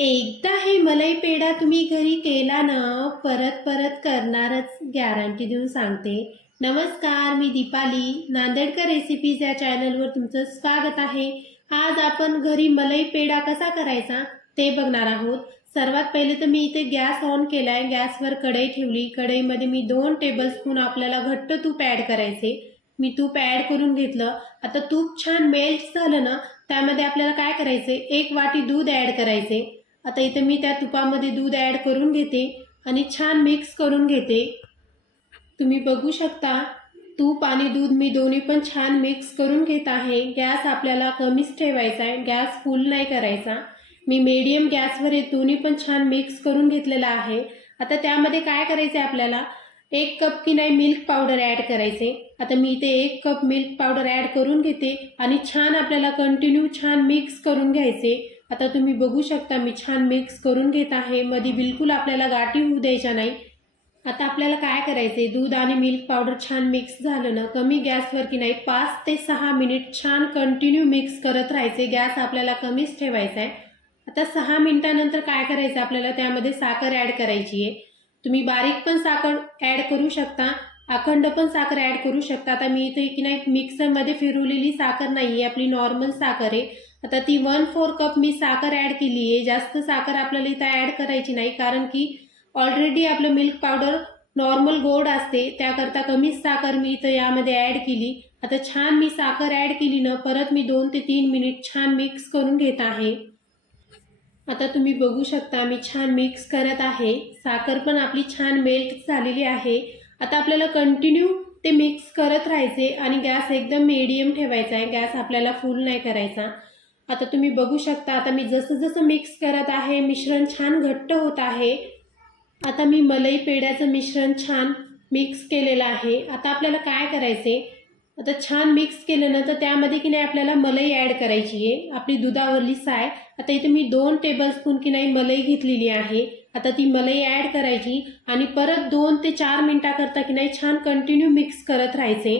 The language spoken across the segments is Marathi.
एकदा हे मलाई पेढा तुम्ही घरी केला ना, परत परत करणारच गॅरंटी देऊन सांगते. नमस्कार, मी दीपाली, नांदेडकर रेसिपीज या चॅनलवर तुमचं स्वागत आहे. आज आपण घरी मलाई पेढा कसा करायचा ते बघणार आहोत. सर्वात पहिले तर मी इथे गॅस ऑन केलाय, गॅसवर कढई ठेवली. कढईमध्ये मी 2 टेबलस्पून आपल्याला घट्ट तूप ॲड करायचे. मी तूप ॲड करून घेतलं. आता तूप छान मेल्ट झालं ना, त्यामध्ये आपल्याला काय करायचे, 1 वाटी दूध ॲड करायचे. आता इथे मी त्या तुपामध्ये दूध ॲड करून घेते आणि छान मिक्स करून घेते. तुम्ही बघू शकता तूप आणि दूध मी दोन्ही पण छान मिक्स करून घेत आहे. गॅस आपल्याला कमीच ठेवायचा आहे, गॅस फुल नाही करायचा. मी मीडियम गॅसवर हे दोन्ही पण छान मिक्स करून घेतलेलं आहे. आता त्यामध्ये काय करायचं आहे, आपल्याला 1 कप की नाही मिल्क पावडर ॲड करायचे. आता मी इथे 1 कप मिल्क पावडर ॲड करून घेते आणि छान आपल्याला कंटिन्यू छान मिक्स करून घ्यायचे. आता तुम्ही बघू शकता मी छान मिक्स करून घेत आहे. मध्ये बिलकुल आपल्याला गाठी होऊ द्यायच्या नाही. आता आपल्याला काय करायचे, दूध आणि मिल्क पावडर छान मिक्स झालं ना, कमी गॅसवर की नाही 5 ते 6 मिनिट छान कंटिन्यू मिक्स करत राहायचे. गॅस आपल्याला कमीच ठेवायचा आहे. आता 6 मिनिटानंतर काय करायचं, आपल्याला त्यामध्ये साखर ॲड करायची आहे. तुम्ही बारीक पण साखर ॲड करू शकता, अखंड पण साखर ॲड करू शकता. आता मी इथे की नाही मिक्सरमध्ये फिरवलेली साखर नाही आहे, आपली नॉर्मल साखर आहे. आता ती 1/4 कप मी साखर ॲड केली आहे. जास्त साखर आपल्याला इथं ॲड करायची नाही, कारण की ऑलरेडी आपलं मिल्क पावडर नॉर्मल गोड असते, त्याकरता कमीच साखर मी इथं यामध्ये ॲड केली. आता छान मी साखर ॲड केली ना, परत मी 2 ते 3 मिनिट छान मिक्स करून घेत आहे. आता तुम्ही बघू शकता मी छान मिक्स करत आहे. साखर पण आपली छान मेल्ट झालेली आहे. आता आपल्याला कंटिन्यू ते मिक्स करत राहायचे आणि गॅस एकदम मीडियम ठेवायचा आहे, गॅस आपल्याला फुल नाही करायचा. आता तुम्ही बघू शकता आता मी जसं जसं मिक्स करत आहे, मिश्रण छान घट्ट होत आहे. आता मी मलाई पेढ्याचं मिश्रण छान मिक्स केलेलं आहे. आता आपल्याला काय करायचे, आता छान मिक्स केलं ना, तर त्यामध्ये की नाही आपल्याला मलाई ॲड करायची आहे, आपली दुधावरली साय. आता इथे मी 2 टेबलस्पून की नाही मलाई घेतलेली आहे. आता ती मलाई ॲड करायची आणि परत 2 ते 4 मिनिटाकरता की नाही छान कंटिन्यू मिक्स करत राहायचे.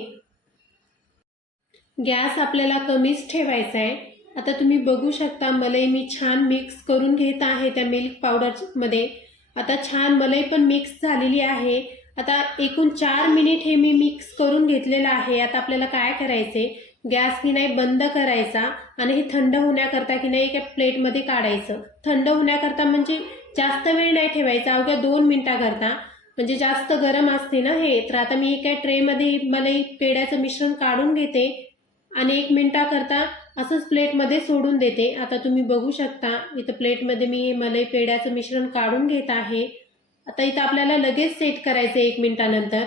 गॅस आपल्याला कमीच ठेवायचा आहे. आता तुम्ही बघू शकता मलाई मी छान मिक्स करून घेत आहे त्या मिल्क पावडरमध्ये. आता छान मलाई पण मिक्स झालेली आहे. आता एकूण 4 मिनिट हे मी मिक्स करून घेतलेलं आहे. आता आपल्याला काय करायचे, गॅस की नाही बंद करायचा आणि हे थंड होण्याकरता की नाही एका प्लेटमध्ये काढायचं. थंड होण्याकरता म्हणजे जास्त वेळ नाही ठेवायचा, अवघ्या 2 मिनिटाकरता, म्हणजे जास्त गरम असते ना हे. तर आता मी एका ट्रेमध्ये मलाई पेढ्याचं मिश्रण काढून घेते आणि 1 मिनिटाकरता असंच प्लेटमध्ये सोडून देते. आता तुम्ही बघू शकता इथं प्लेटमध्ये मी हे मलाई पेढ्याचं मिश्रण काढून घेत आहे. आता इथं आपल्याला लगेच सेट करायचं 1 मिनिटानंतर.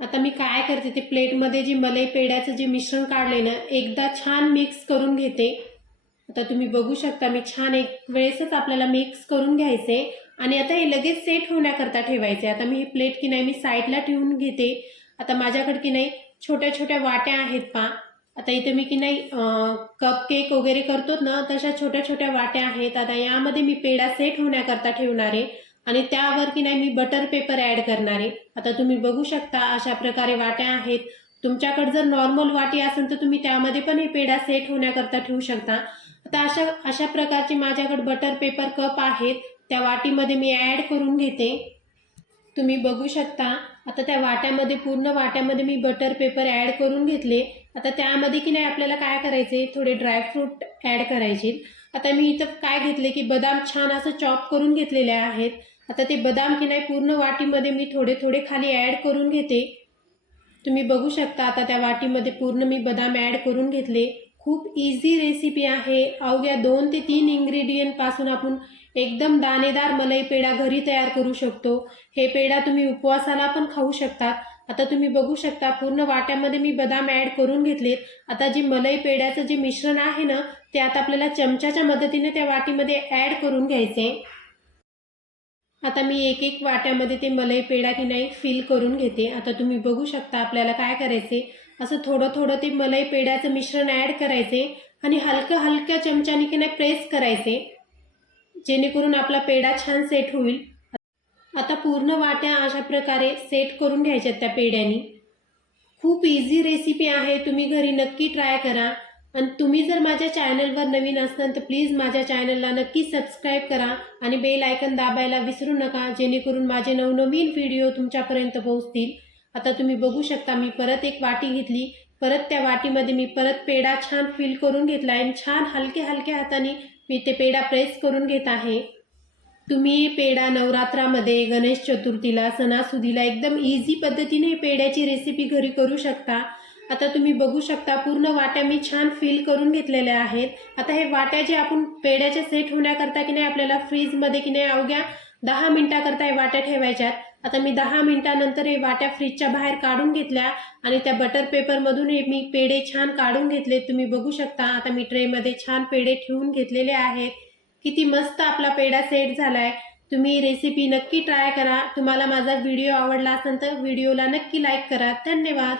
आता मी काय करते, ते प्लेटमध्ये जे मलाई पेढ्याचं जे मिश्रण काढले ना, एकदा छान मिक्स करून घेते. आता तुम्ही बघू शकता मी छान एक वेळेसच आपल्याला मिक्स करून घ्यायचे आणि आता हे लगेच सेट होण्याकरता ठेवायचे. आता मी ही प्लेट की नाही मी साईडला ठेवून घेते. आता माझ्याकडे की नाही छोट्या छोट्या वाट्या आहेत पहा. आता इथे मी की नाही कप केक वगैरे करतो ना, तशा छोट्या छोट्या वाट्या आहेत. आता यामध्ये मी पेढा सेट होण्याकरता ठेवणार आहे आणि त्यावर की नाही मी बटर पेपर ॲड करणार आहे. आता तुम्ही बघू शकता अशा प्रकारे वाट्या आहेत. तुमच्याकडे जर नॉर्मल वाटी असेल तर तुम्ही त्यामध्ये पण हे पेढा सेट होण्याकरता ठेवू शकता. आता अशा प्रकारचे माझ्याकडे बटर पेपर कप आहेत, त्या वाटीमध्ये मी ॲड करून घेते. तुम्ही बघू शकता आता त्या वाट्यामध्ये पूर्ण वाट्यामध्ये मी बटर पेपर ॲड करून घेतले. आता त्यामध्ये की नाही आपल्याला काय करायचे, थोडे ड्रायफ्रूट ॲड करायचे. आता मी इथं काय घेतले की बदाम छान असं चॉप करून घेतलेले आहेत. आता ते बदाम की नाही पूर्ण वाटीमध्ये मी थोडे थोडे खाली ॲड करून घेते. तुम्ही बघू शकता आता त्या वाटीमध्ये पूर्ण मी बदाम ॲड करून घेतले. खूप इझी रेसिपी आहे. अवघ्या 2 ते 3 इंग्रेडियंटपासून आपण एकदम दाणेदार मलाई पेढा घरी तयार करू शकतो. हे पेढा तुम्ही उपवासाला पण खाऊ शकतात. आता तुम्ही बघू शकता पूर्ण वाट्यामध्ये मी बदाम ॲड करून घेतलेत. आता जी मलाई पेढ्याचं जे मिश्रण आहे ना, ते आता आपल्याला चमच्याच्या मदतीने त्या वाटीमध्ये ॲड करून घ्यायचे. आता मी एक एक वाट्यामध्ये ते मलाई पेढा की नाही फिल करून घेते. आता तुम्ही बघू शकता आपल्याला काय करायचे, असं थोडं थोडं ते मलाई पेढ्याचं मिश्रण ॲड करायचे आणि हलक्या हलक्या चमच्याने की नाही प्रेस करायचे, जेणेकरून आपला पेढा छान सेट होईल. आता पूर्ण वाट्या अशा प्रकारे सेट करून घ्यायच्यात त्या पेढ्यानी. खूप इझी रेसिपी आहे, तुम्ही घरी नक्की ट्राय करा. आणि तुम्ही जर माझ्या चॅनलवर नवीन असाल तर प्लीज माझ्या चॅनलला नक्की सबस्क्राईब करा आणि बेल आयकन दाबायला विसरू नका, जेणेकरून माझे नवनवीन व्हिडिओ तुमच्यापर्यंत पोहोचतील. आता तुम्ही बघू शकता मी परत एक वाटी घेतली. परत त्या वाटीमध्ये मी परत पेढा छान फिल करून घेतला आहे. छान हलक्या हलक्या हाताने मी ते पेढा प्रेस करून घेत आहे. तुम्ही पेढा नवरात्रामध्ये, गणेश चतुर्थीला, सणासुदीला एकदम इझी पद्धतीने पेढ्याची रेसिपी घरी करू शकता. आता तुम्ही बघू शकता पूर्ण वाट्या मी छान फिल करून घेतलेल्या आहेत. आता हे वाट्या जे आपण पेढ्याच्या सेट होण्याकरता की नाही आपल्याला फ्रीजमध्ये की नाही अवघ्या 10 मिनिटाकरता हे वाट्या ठेवायच्यात. आता मी 10 मिनिटानंतर हे वाट्या फ्रीजच्या बाहेर काढून घेतल्या आणि त्या बटर पेपरमधून हे मी पेढे छान काढून घेतले. तुम्ही बघू शकता आता मी ट्रेमध्ये छान पेढे ठेवून घेतलेले आहेत. किती मस्त आपला पेढा सेट झालाय. तुम्ही रेसिपी नक्की ट्राय करा. तुम्हाला माझा व्हिडिओ आवडला असेल तर व्हिडिओला नक्की लाईक करा. धन्यवाद.